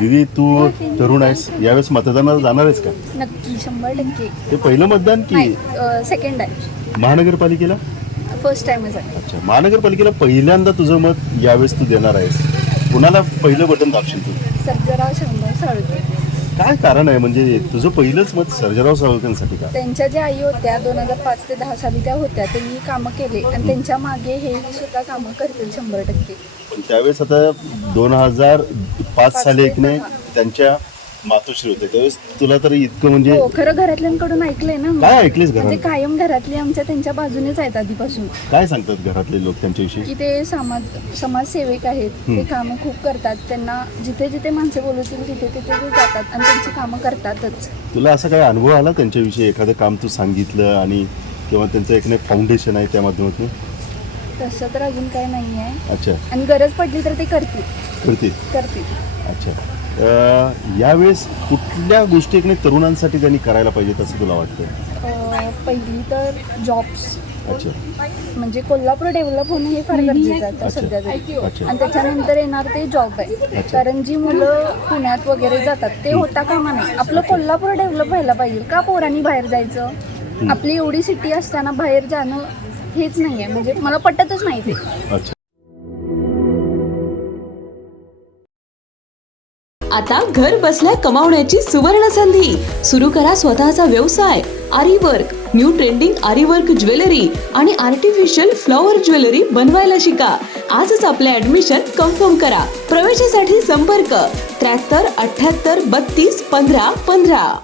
दीदी तू तरुण आहेस, यावेळेस मतदानाला जाणार आहेस का? नक्की 100%. ते पहिलं मतदान की सेकंड आहे, महानगरपालिकेला? फर्स्ट टाइमच आहे. अच्छा, महानगरपालिकेला पहिल्यांदा तुझं मत यावेळेस तू देणार आहेस, कुणाला पहिलं बटन दाबशील तू? सर्जेराव शामराव साळुंखे. काय कारण आहे, म्हणजे तुझं पहिलंच मत सर्जेराव साळुंखेंसाठी का? त्यांच्या ज्या आई होत्या 2005 ते 10 साली त्या होत्या, त्यांनी कामं केले आणि त्यांच्या मागे हे सुद्धा कामं करतील 100%. पण त्यावेळेस आता 2005 साली एक नाही त्यांच्या मातोश्री होते, त्यावेळेस तुला तर इतकं म्हणजे हो, खरं घरातल्यांकडून ऐकलंय ना मी. काय ऐकलीस म्हणजे घरात? कायम घरातली आमच्या त्यांच्या बाजूनेच आहेत आधीपासून. काय सांगतात घरातले लोक त्यांच्याविषयी? की ते समाजसेवक आहेत, ते कामं खूप करतात. त्यांना जिथे जिथे माणसे बोलवतील तिथे तिथे ते जातात आणि त्यांची कामं करतातच. तुला असा काय अनुभव आला त्यांच्याविषयी, एखादं काम तू सांगितलं आणि किंवा त्यांचं एक नाही फाउंडेशन आहे त्या माध्यमातून? तसं तर अजून काही नाही आहे. अच्छा, आणि गरज पडली तर ते करतील. करते. अच्छा, यावेळेस कुठल्या गोष्टी एक नाही तरुणांसाठी त्यांनी करायला पाहिजेत असं तुला वाटतं? पहिली तर जॉब्स. अच्छा, म्हणजे कोल्हापूर डेव्हलप होणं हे फार गरजेचं आहे अच्छा. सध्या तरी. अच्छा. आणि त्याच्यानंतर येणार ते जॉब आहे. अच्छा. कारण जी मुलं पुण्यात वगैरे जातात ते होता कामा नाही. आपलं कोल्हापूर डेव्हलप व्हायला पाहिजे. का पोरांनी बाहेर जायचं? आपली एवढी सिटी असताना बाहेर जाणं हेच नाही आहे, म्हणजे मला पटतच नाही ते. अच्छा. आता घर बसल्या कमावण्याची सुवर्ण संधी. सुरू करा स्वतःचा व्यवसाय. आरी वर्क, न्यू ट्रेंडिंग आरी वर्क ज्वेलरी आणि आर्टिफिशियल फ्लॉवर ज्वेलरी बनवायला शिका. आजच आपले ऍडमिशन कन्फर्म करा. प्रवेशासाठी संपर्क 73 78 32 15 15.